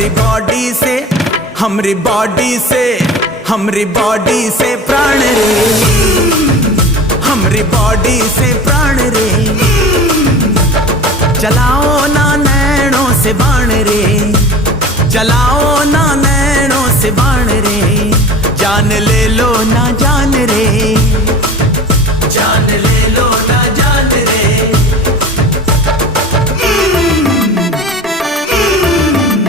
हमरी बॉडी से, हमरी बॉडी से, हमरी बॉडी से प्राण रे, हमरी बॉडी से प्राण रे। चलाओ ना नैनों से बाण रे, चलाओ ना नैनों से बाण